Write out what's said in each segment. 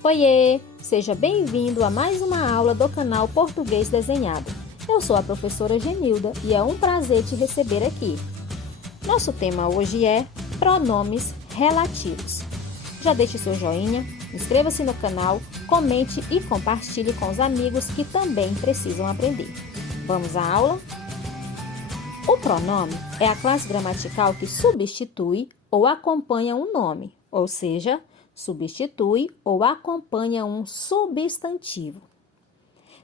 Oiê! Seja bem-vindo a mais uma aula do canal Português Desenhado. Eu sou a professora Genilda e é um prazer te receber aqui. Nosso tema hoje é pronomes relativos. Já deixe seu joinha, inscreva-se no canal, comente e compartilhe com os amigos que também precisam aprender. Vamos à aula? O pronome é a classe gramatical que substitui ou acompanha um nome, ou seja, substitui ou acompanha um substantivo.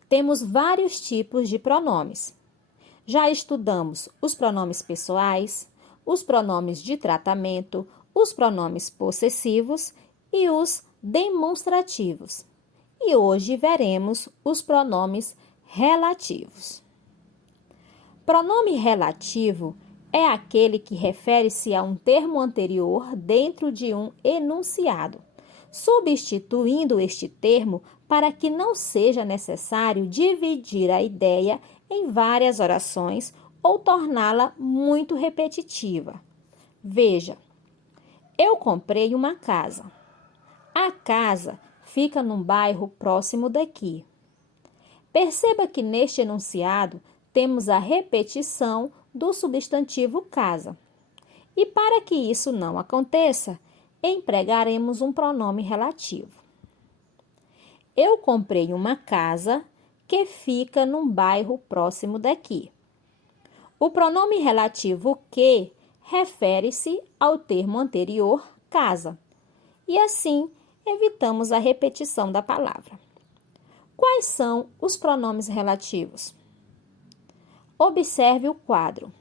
Temos vários tipos de pronomes. Já estudamos os pronomes pessoais, os pronomes de tratamento, os pronomes possessivos e os demonstrativos. E hoje veremos os pronomes relativos. Pronome relativo é aquele que refere-se a um termo anterior dentro de um enunciado, substituindo este termo para que não seja necessário dividir a ideia em várias orações ou torná-la muito repetitiva. Veja, eu comprei uma casa. A casa fica num bairro próximo daqui. Perceba que neste enunciado temos a repetição do substantivo casa. E para que isso não aconteça, empregaremos um pronome relativo. Eu comprei uma casa que fica num bairro próximo daqui. O pronome relativo que refere-se ao termo anterior, casa. E assim, evitamos a repetição da palavra. Quais são os pronomes relativos? Observe o quadro.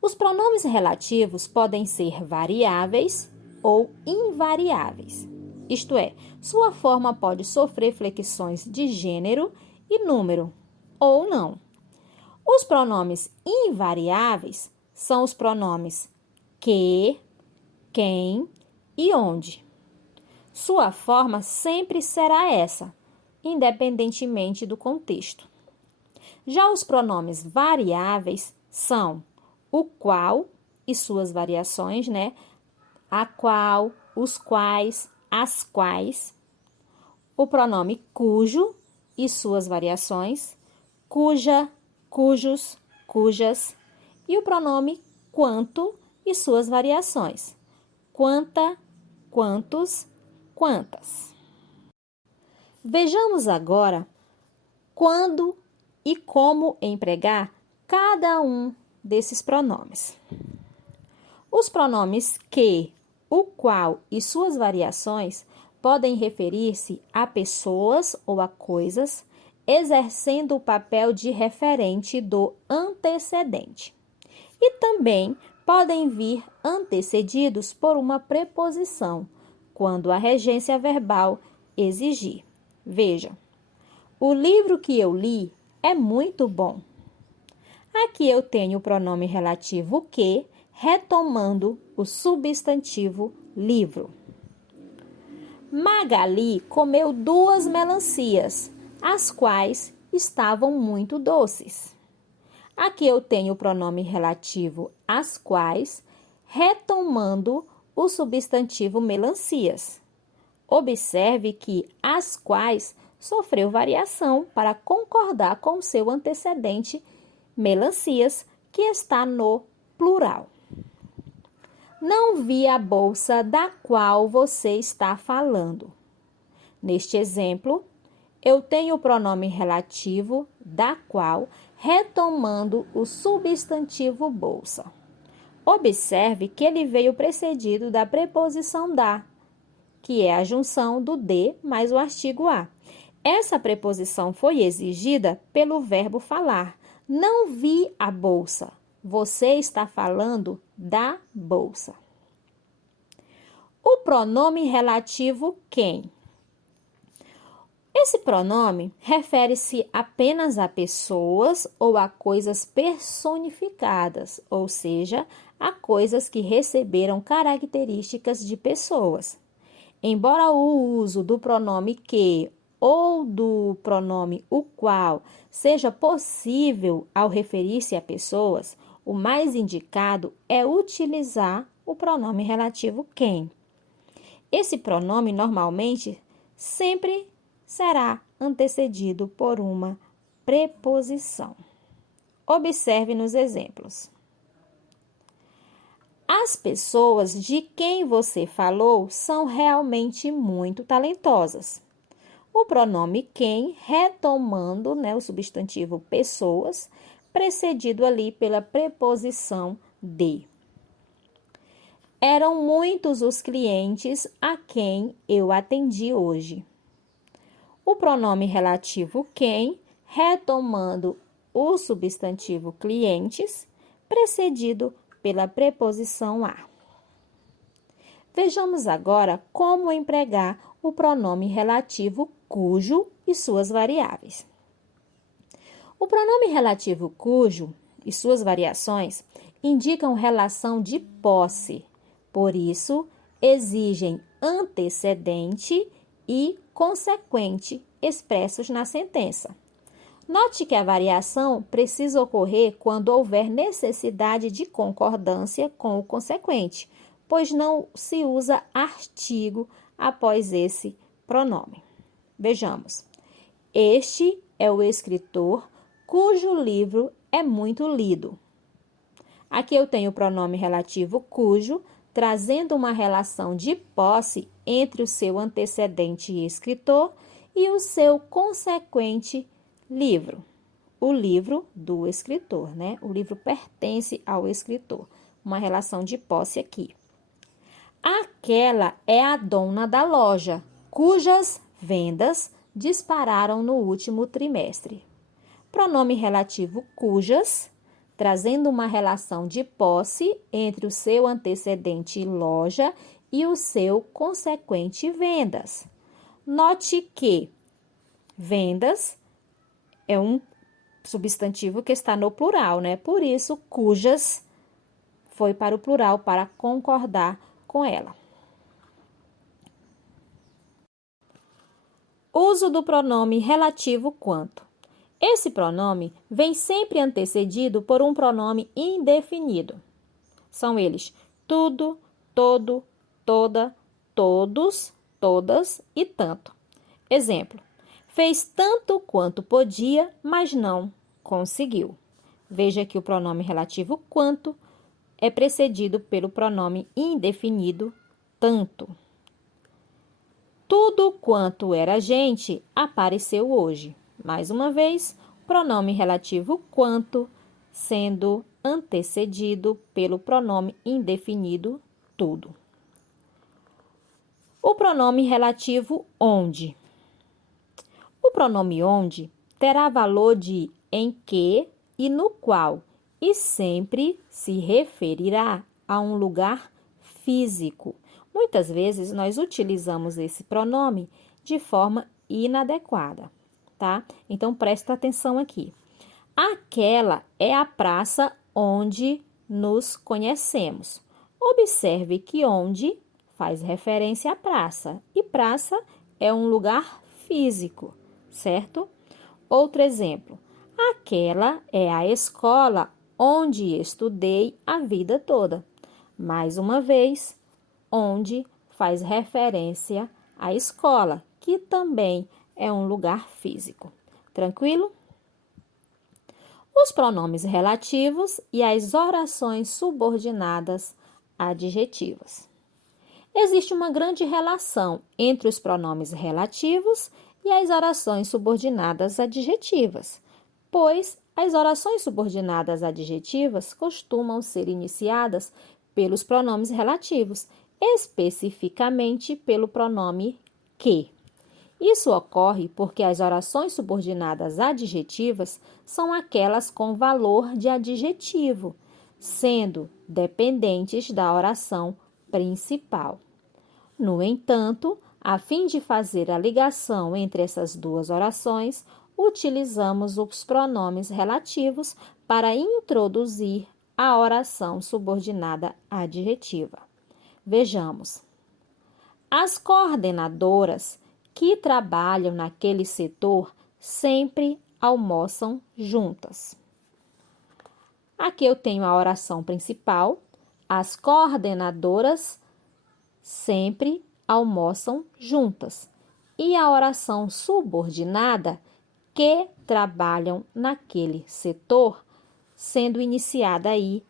Os pronomes relativos podem ser variáveis ou invariáveis. Isto é, sua forma pode sofrer flexões de gênero e número, ou não. Os pronomes invariáveis são os pronomes que, quem e onde. Sua forma sempre será essa, independentemente do contexto. Já os pronomes variáveis são o qual e suas variações, A qual, os quais, as quais. O pronome cujo e suas variações, cuja, cujos, cujas. E o pronome quanto e suas variações, quanta, quantos, quantas. Vejamos agora quando e como empregar cada um desses pronomes. Os pronomes que, o qual e suas variações podem referir-se a pessoas ou a coisas, exercendo o papel de referente do antecedente. E também podem vir antecedidos por uma preposição, quando a regência verbal exigir. Veja, o livro que eu li é muito bom. Aqui eu tenho o pronome relativo que, retomando o substantivo livro. Magali comeu 2 melancias, as quais estavam muito doces. Aqui eu tenho o pronome relativo as quais, retomando o substantivo melancias. Observe que as quais sofreu variação para concordar com o seu antecedente melancias, que está no plural. Não vi a bolsa da qual você está falando. Neste exemplo, eu tenho o pronome relativo da qual, retomando o substantivo bolsa. Observe que ele veio precedido da preposição da, que é a junção do de mais o artigo a. Essa preposição foi exigida pelo verbo falar. Não vi a bolsa. Você está falando da bolsa. O pronome relativo quem. Esse pronome refere-se apenas a pessoas ou a coisas personificadas, ou seja, a coisas que receberam características de pessoas. Embora o uso do pronome que ou do pronome o qual seja possível ao referir-se a pessoas, o mais indicado é utilizar o pronome relativo quem. Esse pronome normalmente sempre será antecedido por uma preposição. Observe nos exemplos. As pessoas de quem você falou são realmente muito talentosas. O pronome quem, retomando, o substantivo pessoas, precedido ali pela preposição de. Eram muitos os clientes a quem eu atendi hoje. O pronome relativo quem, retomando o substantivo clientes, precedido pela preposição a. Vejamos agora como empregar o pronome relativo cujo e suas variáveis. O pronome relativo cujo e suas variações indicam relação de posse, por isso exigem antecedente e consequente expressos na sentença. Note que a variação precisa ocorrer quando houver necessidade de concordância com o consequente, pois não se usa artigo após esse pronome. Vejamos. Este é o escritor cujo livro é muito lido. Aqui eu tenho o pronome relativo cujo, trazendo uma relação de posse entre o seu antecedente escritor e o seu consequente livro. O livro do escritor, O livro pertence ao escritor. Uma relação de posse aqui. Aquela é a dona da loja, cujas vendas dispararam no último trimestre. Pronome relativo cujas, trazendo uma relação de posse entre o seu antecedente loja e o seu consequente vendas. Note que vendas é um substantivo que está no plural, Por isso, cujas foi para o plural para concordar com ela. Uso do pronome relativo quanto. Esse pronome vem sempre antecedido por um pronome indefinido. São eles tudo, todo, toda, todos, todas e tanto. Exemplo: fez tanto quanto podia, mas não conseguiu. Veja que o pronome relativo quanto é precedido pelo pronome indefinido tanto. Tudo quanto era gente apareceu hoje. Mais uma vez, pronome relativo quanto sendo antecedido pelo pronome indefinido tudo. O pronome relativo onde. O pronome onde terá valor de em que e no qual e sempre se referirá a um lugar físico. Muitas vezes nós utilizamos esse pronome de forma inadequada, tá? Então presta atenção aqui. Aquela é a praça onde nos conhecemos. Observe que onde faz referência à praça e praça é um lugar físico, certo? Outro exemplo. Aquela é a escola onde estudei a vida toda. Mais uma vez, onde faz referência à escola, que também é um lugar físico. Tranquilo? Os pronomes relativos e as orações subordinadas adjetivas. Existe uma grande relação entre os pronomes relativos e as orações subordinadas adjetivas, pois as orações subordinadas adjetivas costumam ser iniciadas pelos pronomes relativos, especificamente pelo pronome que. Isso ocorre porque as orações subordinadas adjetivas são aquelas com valor de adjetivo, sendo dependentes da oração principal. No entanto, a fim de fazer a ligação entre essas duas orações, utilizamos os pronomes relativos para introduzir a oração subordinada adjetiva. Vejamos. As coordenadoras que trabalham naquele setor sempre almoçam juntas. Aqui eu tenho a oração principal. As coordenadoras sempre almoçam juntas. E a oração subordinada, que trabalham naquele setor, sendo iniciada aí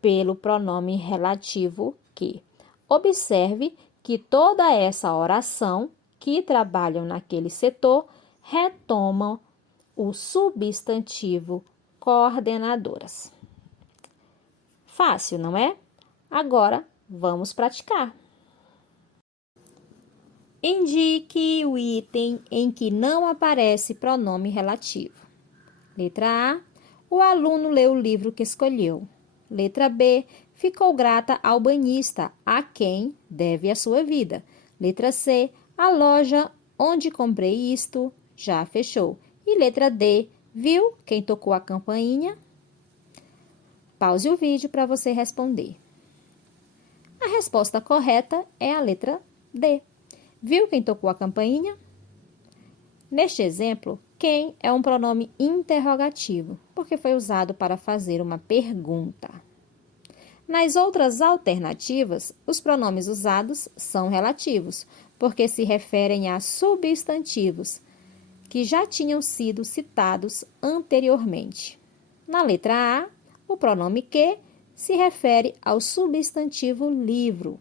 pelo pronome relativo que. Observe que toda essa oração, que trabalham naquele setor, retomam o substantivo coordenadoras. Fácil, não é? Agora, vamos praticar. Indique o item em que não aparece pronome relativo. Letra A. O aluno leu o livro que escolheu. Letra B. Ficou grata ao banhista, a quem deve a sua vida. Letra C. A loja onde comprei isto já fechou. E letra D. Viu quem tocou a campainha? Pause o vídeo para você responder. A resposta correta é a letra D. Viu quem tocou a campainha? Neste exemplo, quem é um pronome interrogativo, porque foi usado para fazer uma pergunta. Nas outras alternativas, os pronomes usados são relativos, porque se referem a substantivos que já tinham sido citados anteriormente. Na letra A, o pronome que se refere ao substantivo livro.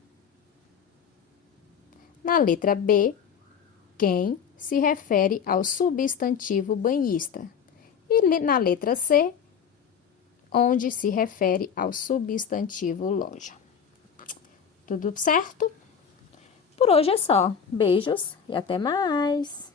Na letra B, quem se refere ao substantivo banhista. E na letra C, onde se refere ao substantivo loja. Tudo certo? Por hoje é só. Beijos e até mais!